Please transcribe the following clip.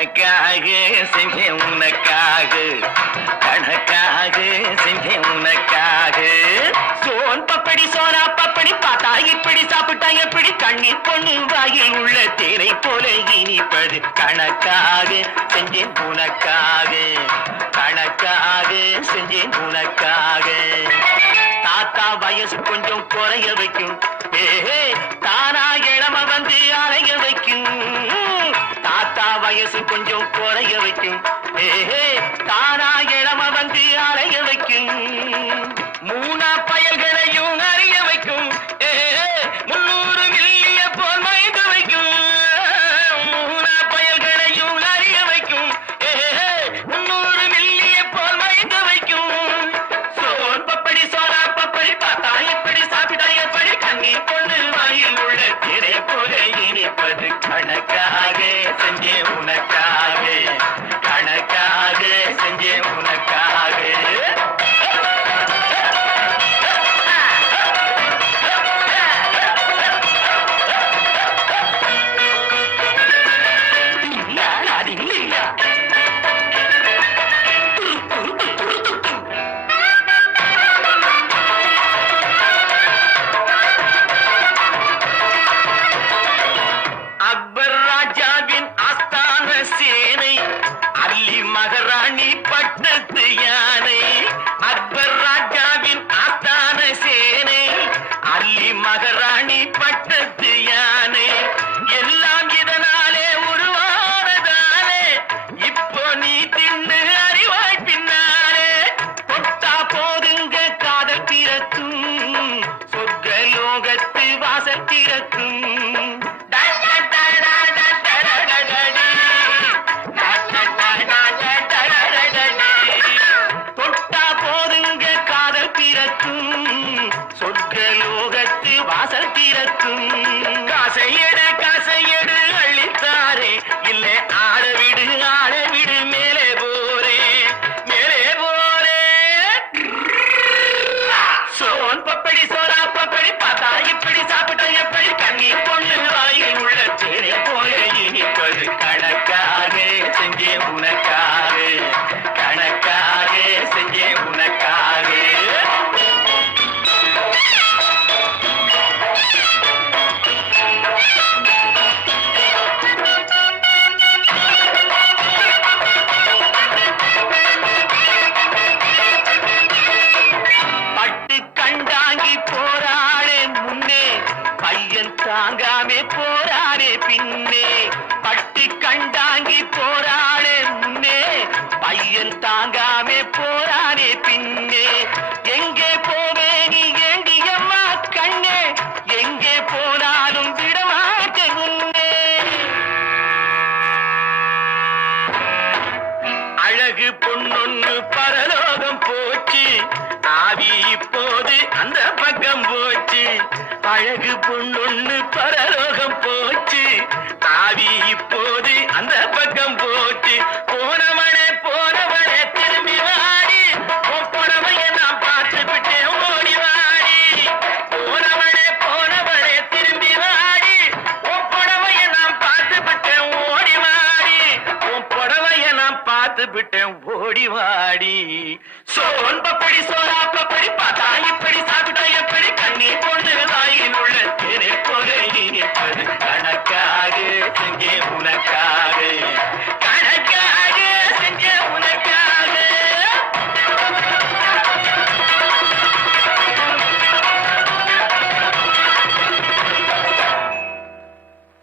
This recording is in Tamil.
கணக்காக செஞ்சேன் உனக்காக, கணக்காக செஞ்சேன் உனக்காக. சோன் பப்படி சோனா பப்படி பார்த்தா இப்படி சாப்பிட்டா எப்படி, கண்ணீர் பொண்ணு வாயில் உள்ள தேனை போல இனிப்பது. கணக்காக செஞ்சேன் உனக்காக, கணக்காக செஞ்சேன் உனக்காக. தாத்தா வயசு கொஞ்சம் குறைய வைக்கும், தானா இளம வந்து அலைய வைக்கும். தாத்தா வயசு கொஞ்சம் குறைய வைக்கும், தானா இளம வந்து அலைய வைக்கும். மூணா பயல்களையும் அறிய வைக்கும், 300 மில்லிய போல் மயங்க வைக்கும். மூணா பயல்களையும் அறிய வைக்கும், 300 மில்லிய போல் மயங்க வைக்கும். சோன் பப்படி சோனா பப்படி பார்த்தா எப்படி சாப்பிட்டா எப்படி, கண்ணீர் பொண்ணு வாயில் உள்ள திரை போல இனிப்பது. கணக்காக செஞ்சே உனக்காக, கணக்காக செஞ்சே உனக்காக. அக்பர் ராஜாவின் ஆஸ்தான சேனை, அல்லி மகாராணி பட்டத்து யானை. அக்பர் ராஜாவின் ஆஸ்தான சேனை, அல்லி மகாராணி பட்டத்து யானை. எல்லாம் இதனாலே உருவானதாலே, இப்போ நீ தின்னு அறிவாய் பின்னாலே. தொட்டா போதுங்க காதல் பிறக்கும், சொர்க்க லோகத்து வாசல் திறக்கும். தொட்டா போதுங்க காதல் பிறக்கும், சொர்க்க லோகத்து வாசல் திறக்கும். காசையடு காசையடு அள்ளித்தாரே, இல்லை ஆளவிடு ஆளவிடு மேலே போரே மேலே போரே. சோன் பப்படி சோனா பப்படி பார்த்தா இப்படி சாப்பிட்டா எப்படி, கண்ணீர் பொண்ணு வாயில் உள்ள தேனை போல இனிப்பது. கணக்காக செஞ்சே உனக்காக, கணக்காக செஞ்சே உனக்காக. பட்டு கண்டாங்கி போராளே முன்னே, பையன் தாங்காமே போரானே பின்னே. பட்டு கண்டாங்கி போராளே முன்னே, பையன் தாங்காமே போரானே பின்னே. எங்கே போவே நீ ஏண்டியம்மா கண்ணே, எங்கே போனாலும் விடமாட்டேன் உன்னே. அழகு பொன்னொன்னு பரலோகம் போச்சு, ஆவி இப்போது அந்த பக்கம் போச்சு. அழகு பொன்னொன்னு பரலோகம் போச்சு, ஆவி இப்போது அந்த பக்கம் போச்சு. போனவனே திரும்பி வாடி, புடவைய நான் பார்த்து விட்டேன் ஓடி வாடி. போனவனே திரும்பி வாடி, புடவைய நான் பார்த்து விட்டேன் ஓடி வாடி. புடவைய நான் பார்த்து விட்டேன் ஓடி வாடி. சோன் பப்படி சோனா பப்படி பார்த்தா இப்படி சாப்பிட்டா எப்படி, கண்ணீர் பொண்ணு